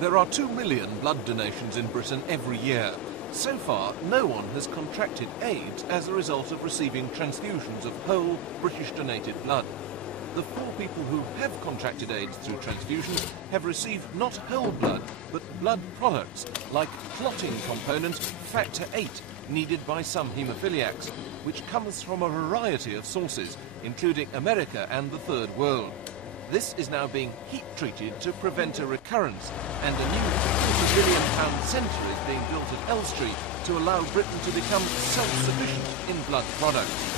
There are 2 million blood donations in Britain every year. So far, no one has contracted AIDS as a result of receiving transfusions of whole British donated blood. The 4 people who have contracted AIDS through transfusion have received not whole blood, but blood products like clotting component Factor VIII, needed by some haemophiliacs, which comes from a variety of sources, including America and the Third World. This is now being heat-treated to prevent a recurrence, and a new £50 billion centre is being built at Elstree to allow Britain to become self-sufficient in blood products.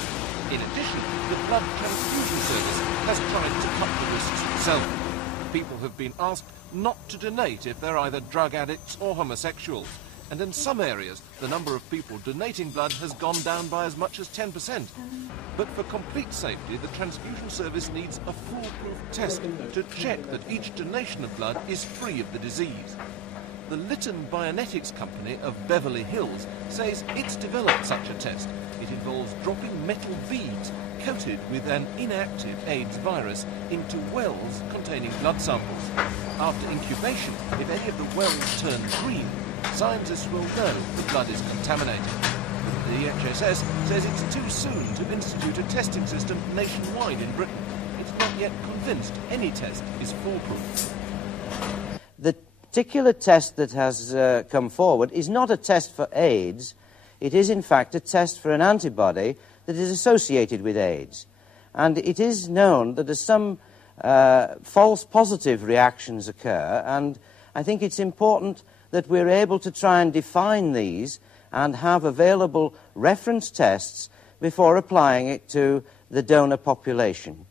In addition, the blood transfusion service has tried to cut the risks itself. People have been asked not to donate if they're either drug addicts or homosexuals, and in some areas the number of people donating blood has gone down by as much as 10%. But for complete safety, the transfusion service needs a foolproof test to check that each donation of blood is free of the disease. The LITTON Bionetics company of Beverly Hills says it's developed such a test. It involves dropping metal beads coated with an inactive AIDS virus into wells containing blood samples. After incubation, if any of the wells turn green, scientists will know the blood is contaminated. The DHSS says it's too soon to institute a testing system nationwide in Britain. It's not yet convinced any test is foolproof. The particular test that has come forward is not a test for AIDS. It is, in fact, a test for an antibody that is associated with AIDS. And it is known that as some false positive reactions occur, and I think it's important that we're able to try and define these and have available reference tests before applying it to the donor population.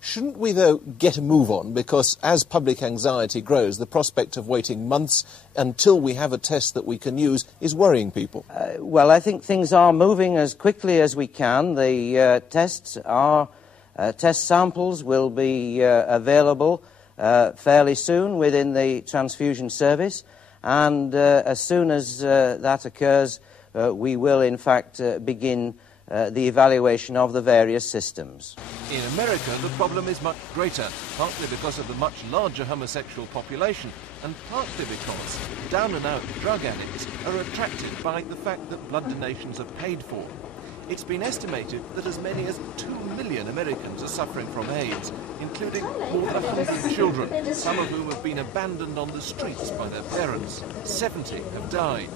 Shouldn't we, though, get a move on? Because as public anxiety grows, the prospect of waiting months until we have a test that we can use is worrying people. Well, I think things are moving as quickly as we can. The test samples will be available fairly soon within the transfusion service. And as soon as that occurs, we will, in fact, begin the evaluation of the various systems. In America, the problem is much greater, partly because of the much larger homosexual population, and partly because down-and-out drug addicts are attracted by the fact that blood donations are paid for. It's been estimated that as many as 2 million Americans are suffering from AIDS, including more than 100 children, some of whom have been abandoned on the streets by their parents. 70 have died.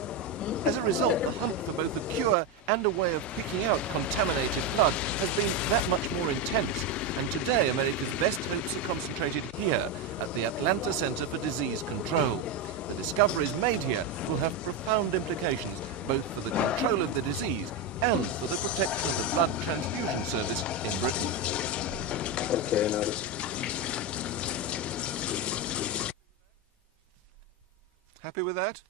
As a result, the hunt for both a cure and a way of picking out contaminated blood has been that much more intense, and today America's best hopes are concentrated here at the Atlanta Center for Disease Control. The discoveries made here will have profound implications both for the control of the disease and for the protection of the blood transfusion service in Britain. Okay, notice. Happy with that?